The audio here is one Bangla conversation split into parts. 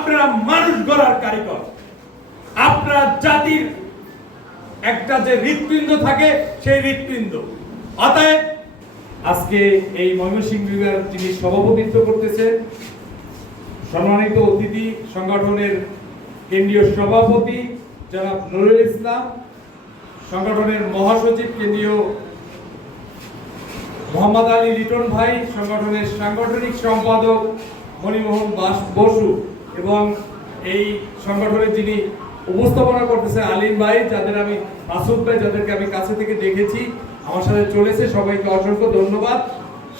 আপনারা মানুষ গড়ার কারিগর। আপনার জাতির একটা যে হৃৎপিণ্ড থাকে সেই হৃৎপিণ্ড। অতএব আজকে এই ময়মনসিংহ বিভাগের যিনি সভাপতিত্ব করতেছেন সম্মানিত অতিথি সংগঠনের কেন্দ্রীয় সভাপতি জনাব নুরুল ইসলাম, সংগঠনের মহাসচিব কেন্দ্রীয় মোহাম্মদ আলী লিটন ভাই, সংগঠনের সাংগঠনিক সম্পাদক মণিমোহন বসু এবং এই সংগঠনের যিনি উপস্থাপনা করতেছে আলিম ভাই, যাদের আমি মাসুদ ভাই, যাদেরকে আমি কাছে থেকে দেখেছি, আমার সাথে চলেছে, সবাইকে অসংখ্য ধন্যবাদ।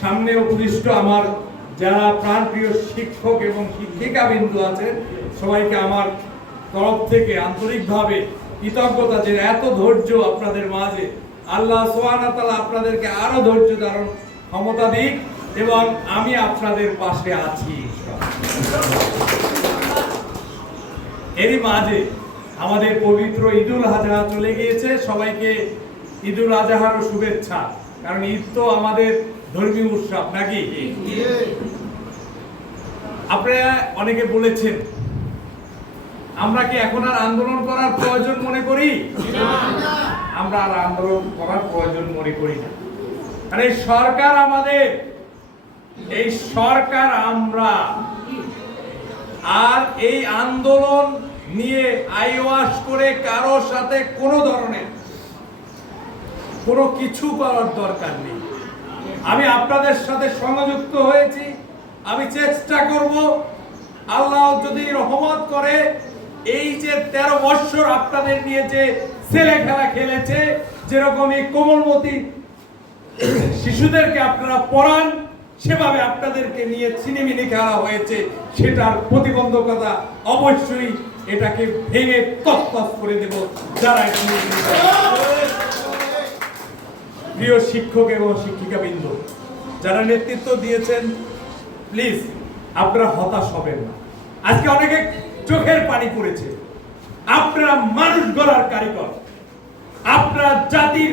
সামনে উপদিষ্ট আমার যারা প্রাণপ্রিয় শিক্ষক এবং শিক্ষিকা বিন্দু আছেন, সবাইকে আমার তরফ থেকে আন্তরিকভাবে কৃতজ্ঞতা যে এত ধৈর্য আপনাদের মাঝে। আল্লাহ সুবহানাহু ওয়া তাআলা আপনাদেরকে আরো ধৈর্য ধারণ ক্ষমতা দিক এবং আমি আপনাদের পাশে আছি। এরই মাঝে আমাদের পবিত্র ঈদুল আজহা চলে গিয়েছে। সবাইকে ঈদুল আজহারও শুভেচ্ছা, কারণ ঈদ তো আমাদের ধর্মীয় উৎসব নাকি? আপনারা অনেকে বলেছেন আমরা কি এখন আর আন্দোলন করার প্রয়োজন মনে করি? আমরা আর আন্দোলন করার প্রয়োজন মনে করি না। আর এই সরকার আমাদের, এই সরকার আমরা, আর এই আন্দোলন নিয়ে আইওয়াস করে কারো সাথে কোনো ধরনের কোনো কিছু করার দরকার নেই। আমি আপনাদের সাথে সংযুক্ত হয়েছি। আমি চেষ্টা করব, আল্লাহ যদি রহমত করে, এই যে 13 বছর আপনাদের নিয়ে যে ছেলে খেলা খেলেছে, যেরকম এই কোমলমতি শিশুদেরকে আপনারা পড়ান, সেভাবে আপনাদেরকে নিয়ে ছিনিমিনি খেলা হয়েছে, সেটার প্রতিবন্ধকতা অবশ্যই এটাকে ভেঙে তছনছ করে দেব। যারা প্রিয় শিক্ষক এবং শিক্ষিকাবৃন্দ, যারা নেতৃত্ব দিয়েছেন, প্লিজ আপনারা হতাশ হবেন না। আজকে অনেকে চোখের পানি পড়েছে। আপনারা মানুষ গড়ার কারিগর। আপনার জাতির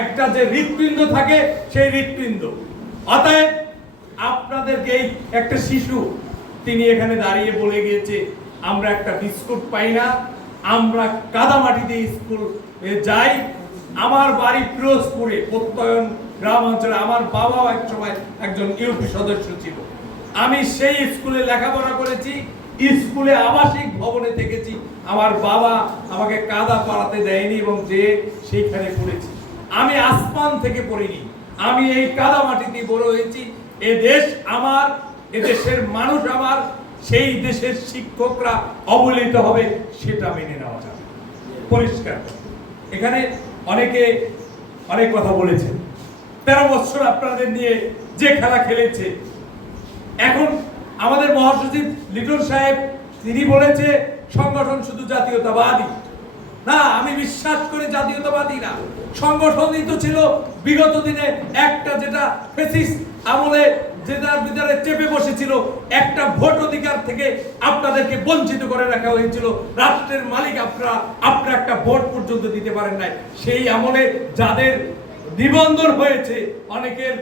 একটা যে হৃৎপিণ্ড থাকে সেই হৃৎপিণ্ড। অতএব আপনাদেরকে এই একটা শিশু, তিনি এখানে দাঁড়িয়ে বলে গিয়েছে আমরা একটা বিস্কুট পাই না, আমরা কাদামাটিতে স্কুল যাই। আমার বাড়ি পিরোজপুরে, প্রত্যয়ন গ্রাম অঞ্চলে। আমার বাবাও এক সময় একজন ইউপি সদস্য ছিল। আমি সেই স্কুলে লেখাপড়া করেছি, স্কুলে আবাসিক ভবনে থেকেছি। আমার বাবা আমাকে কাদা পাড়াতে দেয়নি এবং যে সেইখানে পড়েছি। আমি আসমান থেকে পড়িনি, আমি এই কাদা মাটিতে বড় হয়েছি। এ দেশ আমার, এ দেশের মানুষ আমার, সেই দেশের শিক্ষকরা অবহেলিত হবে সেটা মেনে নেওয়া যাবে পরিষ্কার। এখানে অনেকে অনেক কথা বলেছেন। 13 বছর আপনাদের নিয়ে যে খেলা খেলেছে, এখন আমাদের মহাসচিব লিটন সাহেব তিনি বলেছে সংগঠন শুধু জাতীয়তাবাদী না। আমি বিশ্বাস করি জাতীয়তাবাদী না, সংগঠনই তো ছিল বিগত দিনে একটা, যেটা ফ্যাসিস্ট আমলে যেটার ভিতরে চেপে বসেছিল, একটা ভোট অধিকার থেকে আপনাদেরকে বঞ্চিত করে রাখা হয়েছিল। রাষ্ট্রের মালিক আপনারা একটা ভোট পর্যন্ত দিতে পারেন নাই। সেই আমলে যাদের নিবন্ধন হয়েছে, অনেকের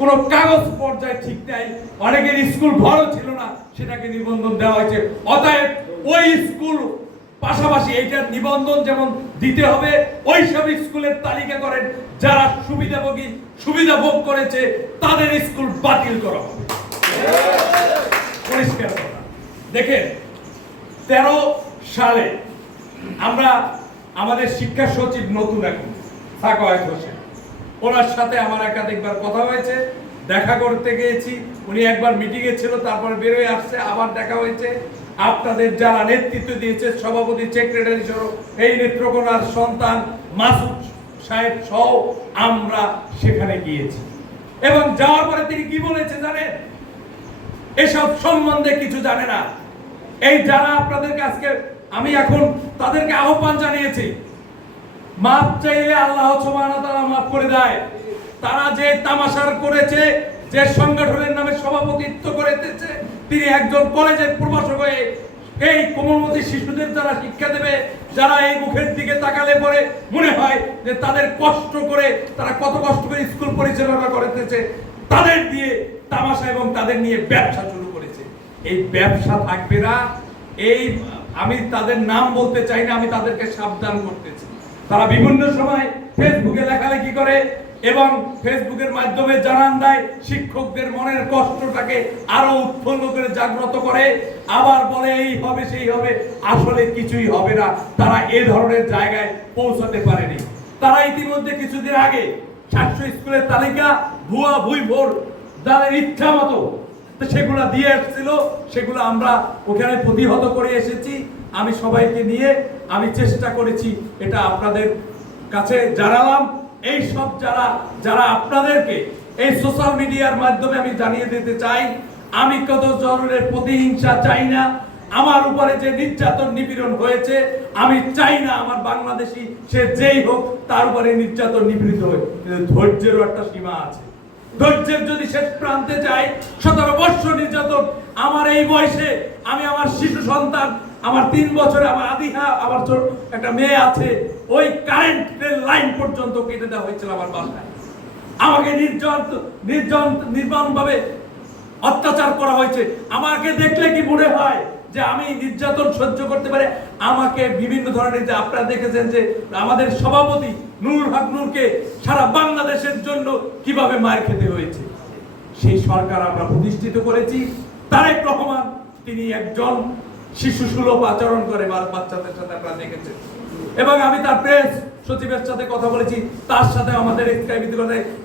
কোনো কাগজ পর্যায়ে ঠিক নাই, অনেকের স্কুল ভালো ছিল না, সেটাকে নিবন্ধন দেওয়া হয়েছে। অতএব ওই স্কুল পাশাপাশি এইটার নিবন্ধন যেমন দিতে হবে, ওই সব স্কুলের তালিকা করেন যারা সুবিধা ভোগ করেছে, তাদের স্কুল বাতিল করা হবে। পরিষ্কার কথা। দেখেন 13 সালে আমরা আমাদের শিক্ষা সচিব নতুন এখন সাকওয়াত হোসেন, ওনার সাথে আমার একাধিকবার কথা হয়েছে, দেখা করতে গিয়েছি। উনি একবার মিটিংয়ে ছিল, তারপর বের হয়ে আসছে, আবার দেখা হয়েছে। আপনাদের যারা নেতৃত্ব দিয়েছে, সভাপতি, সেক্রেটারি সহ এই নেত্রকোনার সন্তান মাসুদ সাহেব সহ আমরা সেখানে গিয়েছি। এবং যাওয়ার পরে তিনি কি বলেছে জানেন? এসব সম্বন্ধে কিছু জানে না। এই যারা আপনাদেরকে আজকে আমি এখন তাদেরকে আহ্বান জানিয়েছি, মাপ চাইলে আল্লাহ সুবহানাহু ওয়া তাআলা মাফ করে দেয়। তারা যে তামাশার করেছে, যে সংগঠনের নামে সভাপতিত্ব করেছে, তিনি একজন কলেজের প্রভাষক হয়ে এই কোমলমতি শিশুদের যারা শিক্ষা দেবে, যারা এই মুখের দিকে তাকালে পরে মনে হয় যে তাদের কষ্ট করে, তারা কত কষ্ট করে স্কুল পরিচালনা করতেছে, তাদের দিয়ে তামাশা এবং তাদের নিয়ে ব্যবসা শুরু করেছে। এই ব্যবসা থাকবে না। এই আমি তাদের নাম বলতে চাই না, আমি তাদেরকে সাবধান করতেছি। তারা বিভিন্ন সময় ফেসবুকে লেখালেখি করে এবং ফেসবুকের মাধ্যমে জানান দেয়, শিক্ষকদের মনের কষ্টটাকে আরো উৎফুল্ল করে জাগ্রত করে, আবার বলে এই হবে সেই হবে, আসলে কিছুই হবে না। তারা এ ধরনের জায়গায় পৌঁছাতে পারেনি। তারা ইতিমধ্যে কিছুদিন আগে 700 স্কুলের তালিকা ভুয়া ভুইভোর যাদের ইচ্ছা মতো সেগুলো দিয়ে আসছিল, সেগুলো আমরা ওখানে প্রতিহত করে এসেছি। আমি সবাইকে নিয়ে আমি চেষ্টা করেছি, এটা আপনাদের কাছে জানালাম। এই সব যারা আপনাদেরকে এই সোশ্যাল মিডিয়ার মাধ্যমে আমি জানিয়ে দিতে চাই, আমি কত জনের প্রতিহিংসা চাই না। আমার উপরে যে নির্যাতন নিপীড়ন হয়েছে, আমি চাই না আমার বাংলাদেশি সে যেই হোক তার উপরে নির্যাতন নিপীড়িত হয়। কিন্তু ধৈর্যেরও একটা সীমা আছে। ধৈর্যের যদি শেষ প্রান্তে যাই, 17 বছর নির্যাতন, আমার এই বয়সে আমি আমার শিশু সন্তান, আমার 3 বছরে আমার আদিহা, আমার ছোট একটা মেয়ে আছে, ওই কারেন্টের লাইন পর্যন্ত কেটে দেওয়া হয়েছিল আমার বাসায়। আমাকে নির্মম ভাবে অত্যাচার করা হয়েছে। আমাকে দেখলে কি মনে হয় যে আমি নির্যাতন সহ্য করতে পারে? আমাকে বিভিন্ন ধরনের, যে আপনারা দেখেছেন যে আমাদের সভাপতি নুরুল হক নূরকে সারা বাংলাদেশের জন্য কিভাবে মার খেতে হয়েছে। সেই সরকার আমরা প্রতিষ্ঠিত করেছি। তারেক রহমান তিনি একজন শিশু সুলভ আচরণ করে বাচ্চাদের সাথে, আপনারা দেখেছেন। এবং আমি তার প্রেস সচিবের সাথে কথা বলেছি, তার সাথে আমাদের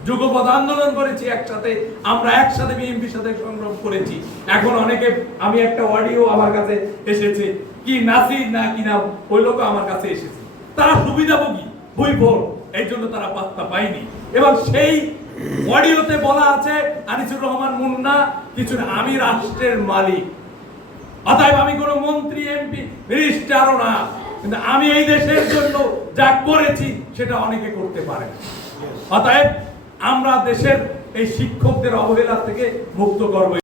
যুগপৎ আন্দোলন করেছি একসাথে, আমরা একসাথে বিএনপির সাথে সংগ্রাম করেছি। এখন অনেকে, আমি একটা অডিও আমার কাছে এসেছে, কি নাসির না কি নাম, ওই লোক আমার কাছে এসেছে। তারা সুবিধাভোগী ভুইভোর, এই জন্য তারা পাত্তা পায়নি। এবং সেই অডিওতে বলা আছে আনিসুর রহমান মুন্না কিছু না, আমি রাষ্ট্রের মালিক, অতএব আমি কোনো মন্ত্রী এমপি মিনিস্টারও না, কিন্তু আমি এই দেশের জন্য যা করেছি সেটা অনেকে করতে পারে। অতএব আমরা দেশের এই শিক্ষকদের অবহেলা থেকে মুক্ত করব।